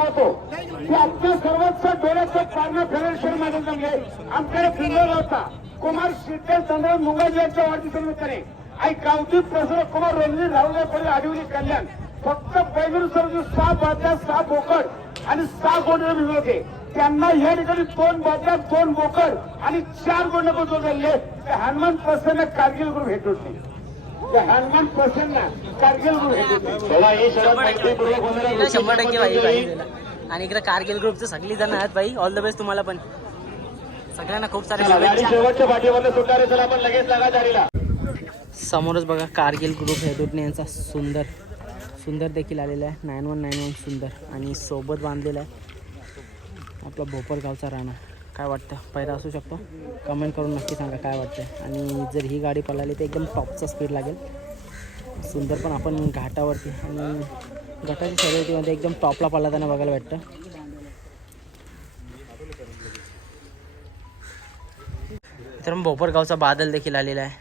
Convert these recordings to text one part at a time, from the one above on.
राहतो की आमच्या सर्वोच्च डोळ्याचं पारणं फेडरेशनमध्ये जमले आमच्याकडे फिरलेला होता. कुमार शीतल चंद्र मुंगज यांच्या वाढदिवसानिमित्ताने आई गावठी प्रसन्न कुमार रणजी राहुल पडले आडिवली कल्याण. फक्त पैलूर सर सहा बादल्या सहा बोकड आणि सहा गोंडे भिजले होते. त्यांना या ठिकाणी दोन बादल्या दोन बोकड आणि चार गोंडे जोडले ते हनुमान प्रसन्न कारगिल ग्रुप भेट होते हनुमान प्रसन्न कारगिल ग्रुप ही शंभर टक्के. भाई. आणि इकडे कारगिल ग्रुपचे सगळी जण आहेत भाई. ऑल द बेस्ट तुम्हाला पण. सगळ्यांना खूप सारे समोरच बघा कारगिल ग्रुप हेडुटने यांचा सुंदर सुंदर देखील आलेला आहे. नाईन वन नाईन वन सुंदर. आणि सोबत बांधलेला आहे आपला भोपर गावचा राणा. काय वाटतं? पहिला असू शकतो. कमेंट करून नक्की सांगा काय वाटतं आणि जर ही गाडी पळाली तर एकदम टॉपचा स्पीड लागेल. सुंदर पण आपण घाटावरती आणि घाटाच्या शर्यतीमध्ये एकदम टॉपला पळताना बघायला भेटतं. तर मग भोपरगावचा बादल देखील आलेला आहे.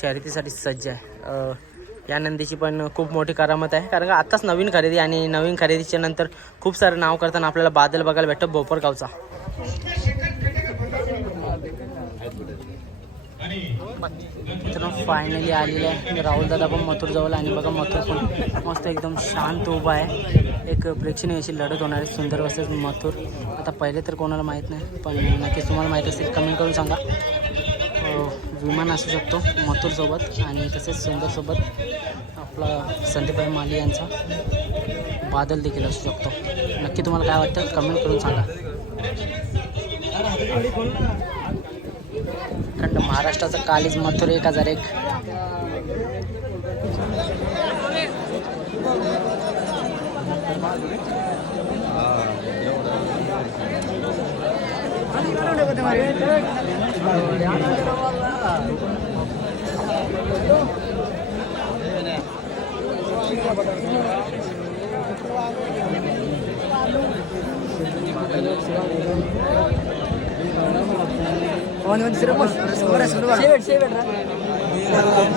शर्यतीसाठी सज्ज आहे. या नंदीची पण खूप मोठी करामत आहे. कारण का आत्ताच नवीन खरेदी आणि नवीन खरेदीच्या नंतर खूप सारं नाव करताना आपल्याला बादल बघायला भेटतं भोपरगावचा मित्रांनो फायनली आलेलं आहे. राहुल दादा पण मथुर जवळ आणि बघा मथुर पण मस्त एकदम शांत उभा आहे. एक प्रेक्षणीय अशी लढत होणार आहे सुंदर वर्सेस मथुर. आता पहिले तर कोणाला माहीत नाही पण नक्कीच तुम्हाला माहीत असेल कमेंट करून सांगा. विमान असू शकतो मथुरसोबत आणि तसेच सुंदरसोबत आपला संदीपभाई माली यांचा बादल देखील असू शकतो. नक्की तुम्हाला काय वाटतं कमेंट करून सांगा. खंड महाराष्ट्राचं कालीज मथुर एक हजार एक.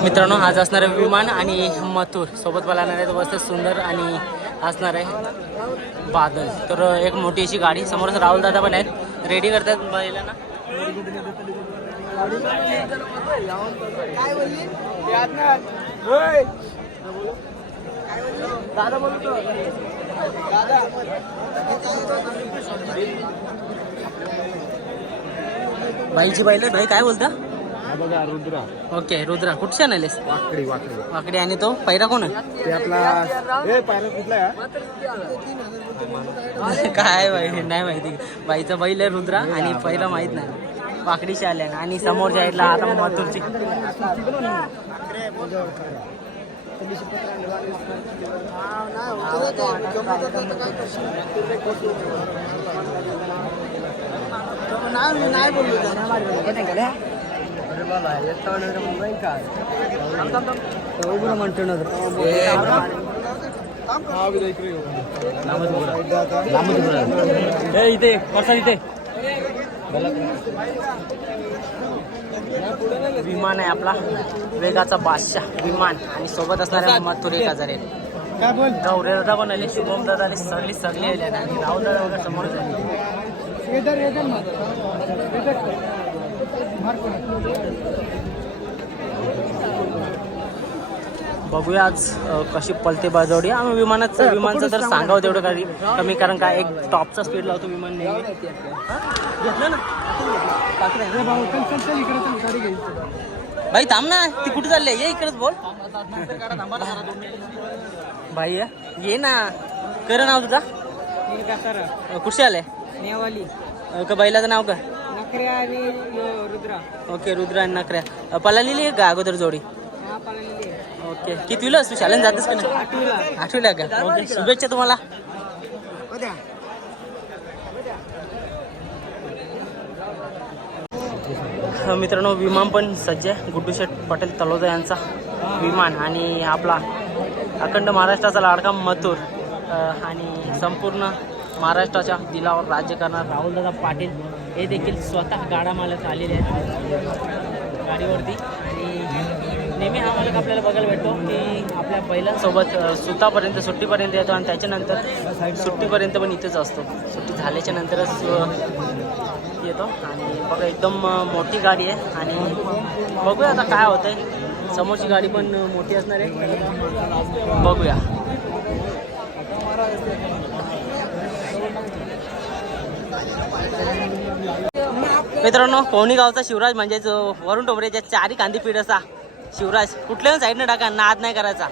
मित्रांनो आज असणार आहे विमान आणि मथुर. सोबत पळणार आहे मस्त सुंदर आणि असणार आहे बादल. तर एक मोठी अशी गाडी. समोरच राहुल दादा पण आहेत. रेडी करतात बैलांना? बाईची बैल भाई काय बोलता? बघा रुद्रा. ओके रुद्रा. कुठच्या आलेस वाकडी वाकडी. वाकडे आणि तो पैरा कोण आहे? ते आपला ए पायरा कुठला आहे? काय बाई नाही माहिती. बाईचा बैल आहे रुद्रा आणि पहिला माहीत नाही. वाकडीशी आल्या आणि समोर साईडला आता मथुरची इथे प्रसाद इथे विमान आहे आपला. वेगाचा बादशाह विमान. आणि सोबत असणारे मथुर हजार. बोल? गौरे दादा पण आले शुभम दादा आले सगळी सगळी आले आणि राहुल दादा समोर झाले बघूया आज कशी पलते बाजवडी. आम्ही विमानाचं विमानचं तर सांगावं तेवढं काही कमी कारण का एक टॉपचा स्पीड लावतो विमान नेहमी. हा? घेतलं ना? बाकी नाही. भाई थांब ना. ती कुठे चालली आहे? ये इकडेच बोल. भाई ये. ना. कर नाव तुझा? कुठे आले नेवाली. का बैलाचं नाव का? नकऱ्या आणि रुद्रा. ओके रुद्र आणि नकऱ्या. पळालेली आहे का अगोदर जोडी? हा ओके. कितवीला असतो? शाळेत जातच का नाही? आठवीला. का? ओके. शुभेच्छा तुम्हाला. मित्रांनो विमान पण सज्ज आहे. गुड्डू शेठ पटेल तलोजा यांचा विमान आणि आपला अखंड महाराष्ट्राचा लाडका मथुर. आणि संपूर्ण महाराष्ट्राच्या दिलावर राज्य करणार राहुलदादा पाटील. हे देखील स्वतः गाडा मालक आलेले आहेत. गाडीवरती. आणि नेहमी हा मालक आपल्याला बघायला भेटतो की आपल्या बैलांसोबत सुतापर्यंत सुट्टीपर्यंत येतो आणि त्याच्यानंतर सुट्टीपर्यंत पण इथेच असतो. सुट्टी झाल्याच्या नंतरच येतो. आणि बघा एकदम मोठी गाडी आहे. आणि बघूया आता काय होतंय. समोरची गाडी पण मोठी असणार आहे. बघूया. मित्रांनो कोणी गावचा शिवराज म्हणजेच वरुण टोबरेच्या चारी कांदी पीठ असा शिवराज कुठल्याही साईडनं टाका नाद नाही करायचा.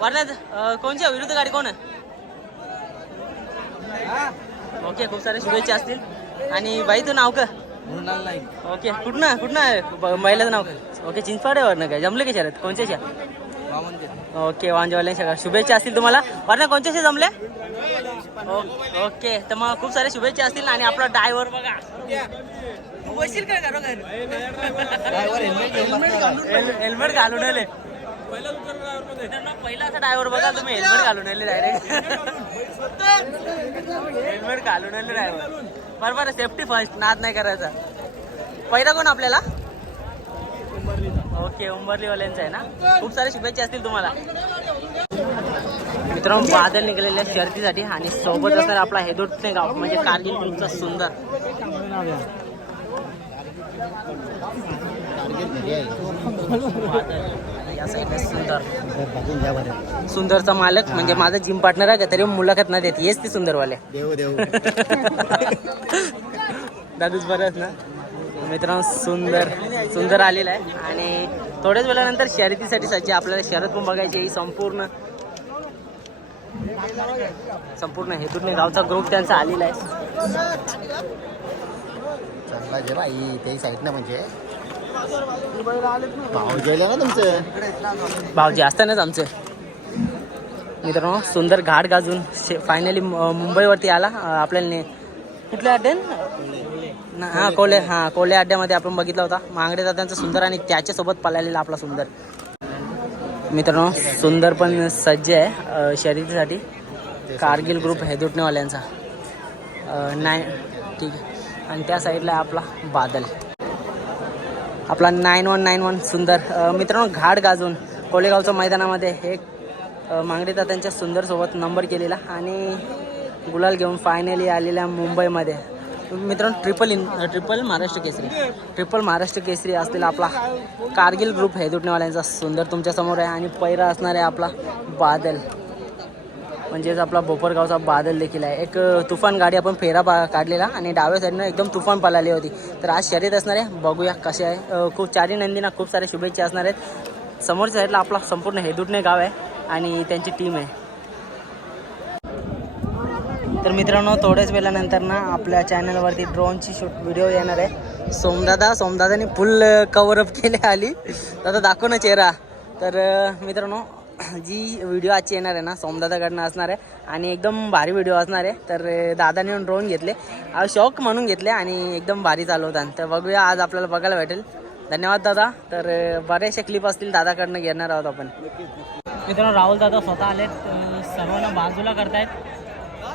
वरण्यात कोणच्या विरुद्ध गाडी कोण ओके खूप सारे शुभेच्छा असतील. आणि बाई तू नाव का ओके कुठनं? कुठनं महिलाचं नाव काय? ओके चिंचपाड्यावरनं काय? जमले की शरद कोणत्याच्या ओके वांजवाल्यांच्या शुभेच्छा असतील तुम्हाला. वरना कोणत्याशी जमले? ओ- ओके तर मग खूप सारे शुभेच्छा असतील आणि आपला ड्रायव्हर बघा. बसशील काय हेल्मेट घालून आले. पहिला असा ड्रायव्हर बघा तुम्ही हेल्मेट घालून आले डायरेक्ट हेल्मेट घालून आले ड्रायव्हर बरोबर आहे सेफ्टी फर्स्ट नाद नाही करायचा. पहिला कोण आपल्याला? ओके उंबरलीवाल्यांचा आहे ना? खूप सारे शुभेच्छा असतील तुम्हाला. मित्रांनो बादल निघालेल्या शर्तीसाठी आणि सोबत असणार आपला हेदोटणे गाव म्हणजे कारगिल ग्रुपचा सुंदर. सुंदर. सुंदरचा मालक म्हणजे माझा जिम पार्टनर आहे का तरी मुलाखत नाही देत. येस ती सुंदरवाले. देव देव. दादूच बरंच ना? मित्रांनो सुंदर सुंदर आलेला आहे. आणि थोड्याच वेळानंतर शर्यतीसाठी सज्ज आपल्याला शर्यत पण बघायची आहे. ही संपूर्ण संपूर्ण हेतून गावचा ग्रुप त्यांचा आलेला आहे. चांगला जे बाई ते साईडनं म्हणजे. भाव जेवलं ना तुमचं? भाऊजी असतानाच आमचे. मित्रांनो सुंदर घाट गाजून फायनली मुंबईवरती आला. आपल्याला ने कुठल्या अड्ड्यान ना- हा कोले हा कोले अड्ड्यामध्ये आपण बघितला होता. मांगडे दादांचा सुंदर आणि त्याच्यासोबत पळालेला आपला सुंदर. मित्रांनो सुंदर पण सज्ज आहे शर्यतीसाठी. कारगिल ग्रुप हे दुटणेवाल्यांचा. नाय ठीक आहे. आणि त्या साईडला आहे आपला बादल. आपला नाईन वन नाईन वन सुंदर. मित्रांनो घाट गाजून कोलेगावच्या मैदानामध्ये हे अ, मांगडे सुंदरसोबत नंबर केलेला आणि गुलाल घेऊन फायनली आलेल्या मुंबईमध्ये. मित्रांनो triple in triple Maharashtra Kesari. Triple Maharashtra Kesari असलेला आपला कारगिल ग्रुप हे दुटणेवाल्यांचा सुंदर तुमच्यासमोर आहे आणि पैरा असणार आहे आपला बादल. म्हणजेच आपला भोपरगावचा बादल देखील आहे. एक तुफान गाडी आपण फेरा पा काढलेला आणि डाव्या साईडनं एकदम तुफान पळाली होती. तर आज शर्यत असणार आहे. बघूया कसे आहे. खूप चारी नंदीना खूप साऱ्या शुभेच्छा असणार आहेत. समोरच्या साईडला आपला संपूर्ण हेदुटणे गाव आहे आणि त्यांची टीम आहे. तर मित्रांनो थोड्याच वेळानंतर ना आपल्या चॅनलवरती ड्रोनची शूट व्हिडिओ येणार आहे. सोमदादा सोमदादाने फुल कवरअप केले आली. दादा दाखव ना चेहरा. तर मित्रांनो जी व्हिडिओ आजची येणार आहे ना सोमदादाकडनं असणार आहे. आणि एकदम भारी व्हिडिओ असणार आहे. तर दादाने ड्रोन घेतले. शौक म्हणून घेतले आणि एकदम भारी चालवतात तर बघूया आज आपल्याला बघायला भेटेल. धन्यवाद दादा. तर बरेचसे क्लिप असतील दादाकडनं घेणार आहोत आपण. मित्रांनो राहुल दादा स्वतः आलेत. सर्वांना बाजूला करतायत.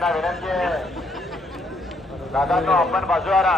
दादा विनंती आहे दादा आपण बाजू आरा